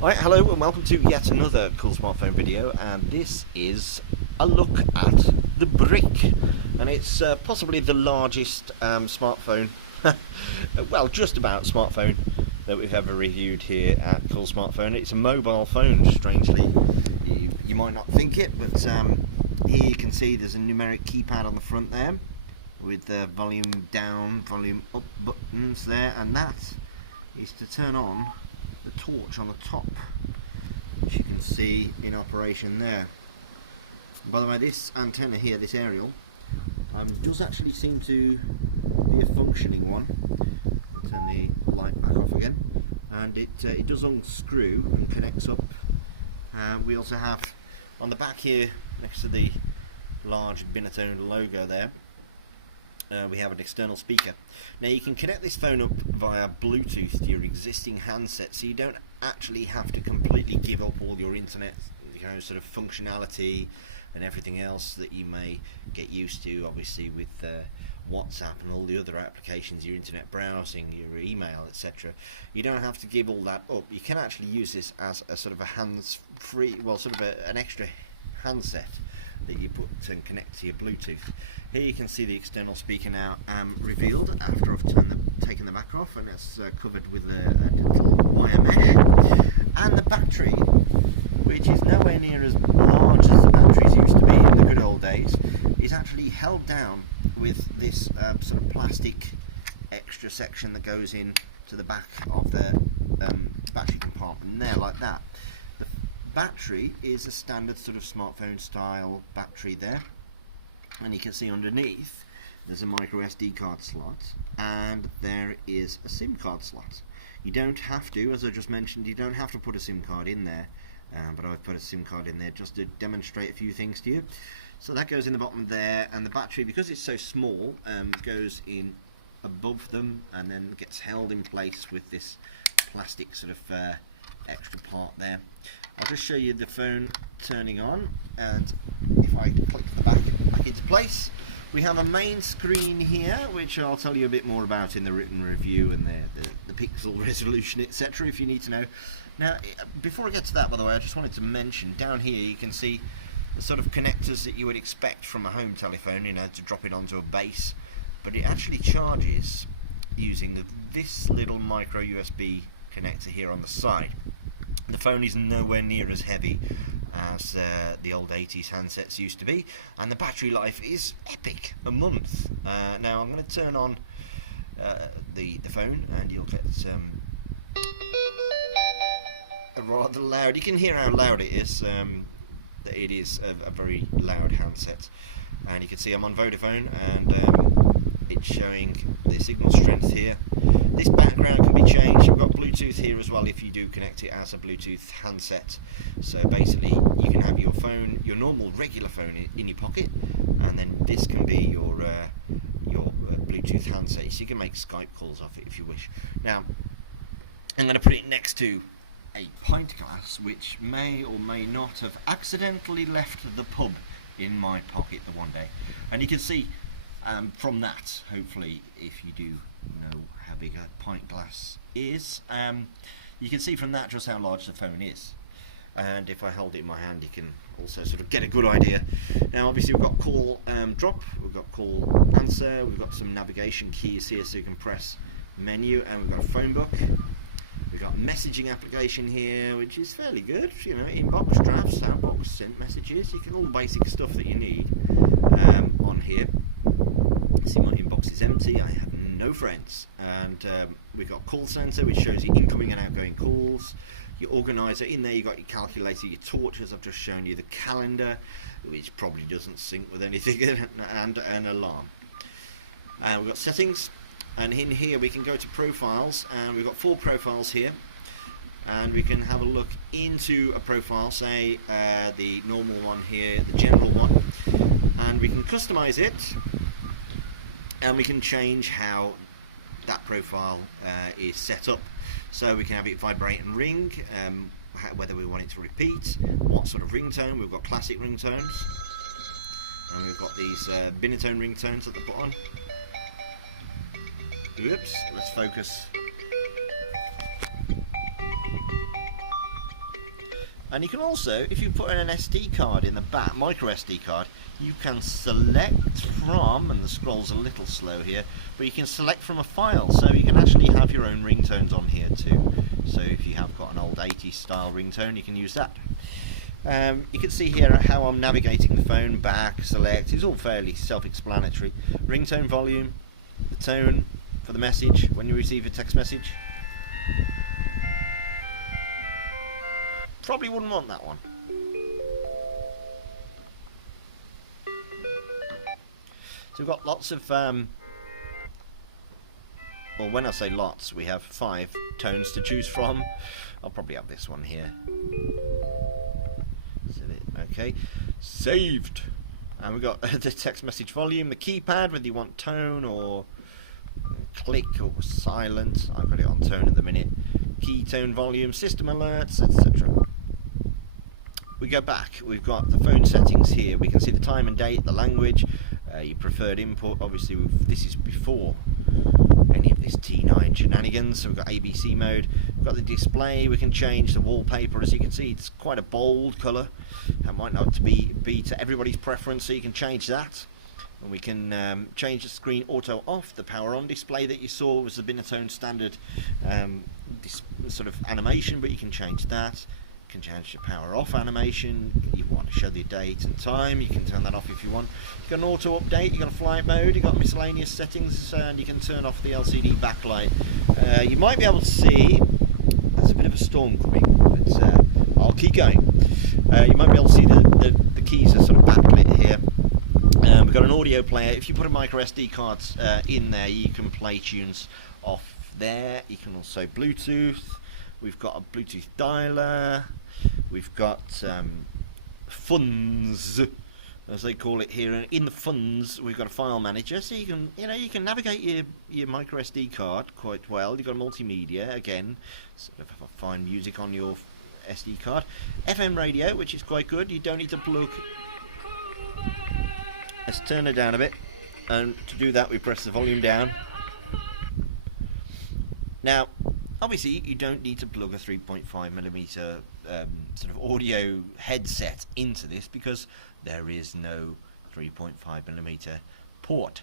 Alright, hello and welcome to yet another cool smartphone video, and this is a look at the Brick, and it's possibly the largest smartphone, well, just about smartphone that we've ever reviewed here at Cool Smartphone. It's a mobile phone, strangely. You might not think it, but here you can see there's a numeric keypad on the front there with the volume down, volume up buttons there, and that is to turn on the torch on the top, which you can see in operation there. By the way, this antenna here, this aerial, does actually seem to be a functioning one. Turn the light back off again, and it does unscrew and connects up. We also have on the back here, next to the large Binatone logo there, we have an external speaker. Now you can connect this phone up via Bluetooth to your existing handset, so you don't actually have to completely give up all your internet, sort of functionality and everything else that you may get used to, obviously with WhatsApp and all the other applications, your internet browsing, your email, etc. You don't have to give all that up. You can actually use this as a sort of a hands-free, well, sort of an extra handset that you put and connect to your Bluetooth. Here you can see the external speaker now revealed after I've taken the back off, and it's covered with a little wire mesh. And the battery, which is nowhere near as large as the batteries used to be in the good old days, is actually held down with this sort of plastic extra section that goes in to the back of the battery compartment there, like that. The battery is a standard sort of smartphone style battery there, and you can see underneath there's a micro SD card slot, and there is a SIM card slot. You don't have to, as I just mentioned, you don't have to put a SIM card in there, but I've put a SIM card in there just to demonstrate a few things to you. So that goes in the bottom there, and the battery, because it's so small, goes in above them and then gets held in place with this plastic sort of extra part there. I'll just show you the phone turning on, and if I click the back into place, we have a main screen here, which I'll tell you a bit more about in the written review, and the pixel resolution, etc., if you need to know. Now, before I get to that, by the way, I just wanted to mention, down here you can see the sort of connectors that you would expect from a home telephone, to drop it onto a base, but it actually charges using this little micro USB connector here on the side. The phone is nowhere near as heavy as the old 80s handsets used to be, and the battery life is epic, a month. Now I'm going to turn on the phone, and you'll get a rather loud, you can hear how loud it is. That it is a very loud handset, and you can see I'm on Vodafone, and it's showing the signal strength here. This background can be changed. You've got Bluetooth here as well if you do connect it as a Bluetooth handset. So basically you can have your phone, your normal regular phone in your pocket, and then this can be your Bluetooth handset, so you can make Skype calls off it if you wish. Now I'm going to put it next to a pint glass, which may or may not have accidentally left the pub in my pocket the one day, and you can see from that, hopefully, if you do know how big a pint glass is, you can see from that just how large the phone is. And if I hold it in my hand, you can also sort of get a good idea. Now obviously we've got call drop, we've got call answer, we've got some navigation keys here so you can press menu, and we've got a phone book. We've got a messaging application here, which is fairly good, inbox, drafts, outbox, sent messages, you can all the basic stuff that you need on here. See, my inbox is empty, I have no friends. And we've got call center, which shows you incoming and outgoing calls. Your organizer, in there you've got your calculator, your torch, as I've just shown you, the calendar, which probably doesn't sync with anything, and an alarm. And we've got settings, and in here we can go to profiles, and we've got 4 profiles here, and we can have a look into a profile, say the normal one here, the general one, and we can customize it, and we can change how that profile is set up. So we can have it vibrate and ring, whether we want it to repeat, what sort of ringtone. We've got classic ringtones, and we've got these Binatone ringtones at the bottom. Oops, let's focus. And you can also, if you put an SD card in the back, micro SD card, you can select from, and the scroll's a little slow here, but you can select from a file, so you can actually have your own ringtones on here too. So if you have got an old 80s style ringtone, you can use that. You can see here how I'm navigating the phone, back, select, it's all fairly self-explanatory. Ringtone volume, the tone for the message when you receive a text message. Probably wouldn't want that one. So we've got lots of, well, when I say lots, we have 5 tones to choose from. I'll probably have this one here. Okay, saved. And we've got the text message volume, the keypad, whether you want tone or click or silent. I've got it on tone at the minute. Key tone volume, system alerts, etc. We go back, we've got the phone settings here. We can see the time and date, the language, your preferred input. Obviously this is before any of this T9 shenanigans. So we've got ABC mode, we've got the display, we can change the wallpaper. As you can see, it's quite a bold colour. That might not be to everybody's preference, so you can change that. And we can change the screen auto off. The power on display that you saw was the Binatone standard sort of animation, but you can change that. You can change the power off animation. You want to show the date and time, you can turn that off if you want. You've got an auto update, you've got a flight mode, you've got miscellaneous settings, and you can turn off the LCD backlight. You might be able to see there's a bit of a storm coming, but I'll keep going. You might be able to see the keys are sort of backlit here. We've got an audio player. If you put a micro SD card in there, you can play tunes off there. You can also Bluetooth. We've got a Bluetooth dialer. We've got funds, as they call it here. And in the funds, we've got a file manager, so you can navigate your micro SD card quite well. You've got multimedia again, sort of find music on your SD card. FM radio, which is quite good. You don't need to plug. Let's turn it down a bit, and to do that we press the volume down. Now obviously you don't need to plug a 3.5mm sort of audio headset into this, because there is no 3.5mm port,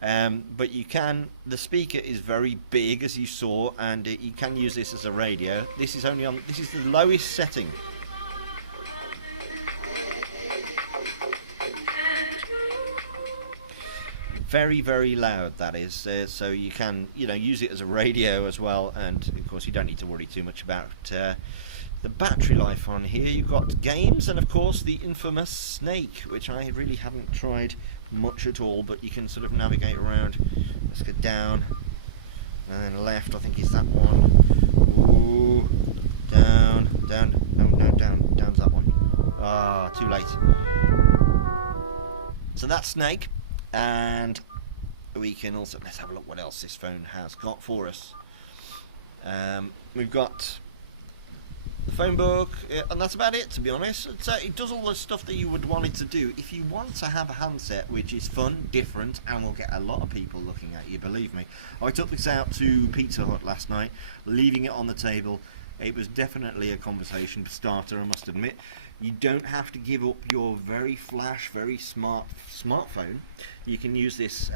but you can. The speaker is very big, as you saw, and you can use this as a radio. This is only on, this is the lowest setting. Very, very loud, that is, so you can use it as a radio as well. And of course you don't need to worry too much about the battery life on here. You've got games, and of course the infamous Snake, which I really haven't tried much at all, but you can sort of navigate around. Let's go down and then left, I think is that one. Ooh, down, down's that one. Ah, too late. So that's Snake. And we can also, let's have a look what else this phone has got for us. We've got the phone book, and that's about it, to be honest. It does all the stuff that you would want it to do. If you want to have a handset which is fun, different, and will get a lot of people looking at you, believe me. I took this out to Pizza Hut last night, leaving it on the table. It was definitely a conversation starter, I must admit. You don't have to give up your very flash, very smartphone. You can use this,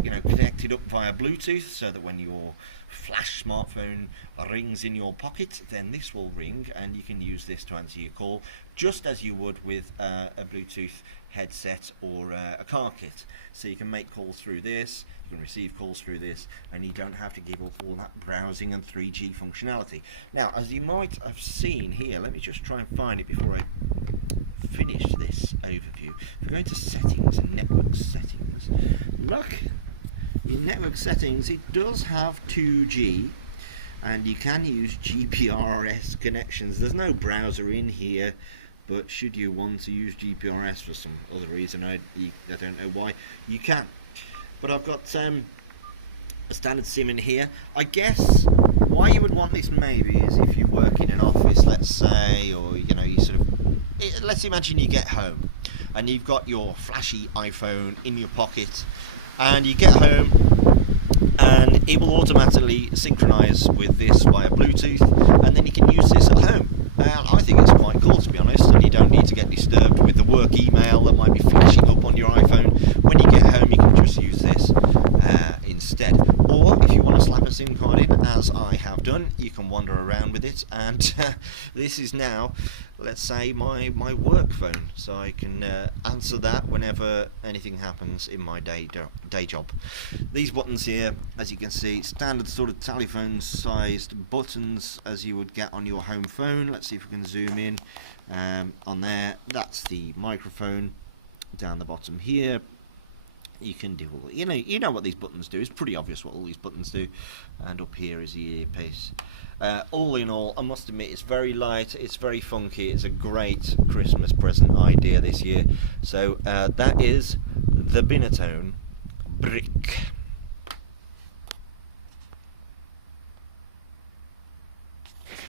connected up via Bluetooth, so that when your flash smartphone rings in your pocket, then this will ring, and you can use this to answer your call, just as you would with a Bluetooth headset or a car kit. So you can make calls through this, you can receive calls through this, and you don't have to give up all that browsing and 3G functionality. Now, as you might have seen here, let me just try and find it before I finish this overview. If we go into settings and network settings, look, in network settings it does have 2G, and you can use GPRS connections. There's no browser in here, but should you want to use GPRS for some other reason, I don't know why, you can. But I've got a standard SIM in here. I guess why you would want this maybe is if you work in an office, let's say, or you sort of, let's imagine you get home and you've got your flashy iPhone in your pocket, and you get home and it will automatically synchronize with this via Bluetooth, and then you can use this at home. wander around with it, and this is now, let's say, my work phone, so I can answer that whenever anything happens in my day job. These buttons here, as you can see, standard sort of telephone sized buttons as you would get on your home phone. Let's see if we can zoom in on there. That's the microphone down the bottom here. You can do all, you know what these buttons do. It's pretty obvious what all these buttons do. And up here is the earpiece. All in all, I must admit, it's very light, it's very funky, it's a great Christmas present idea this year. So that is the Binatone Brick.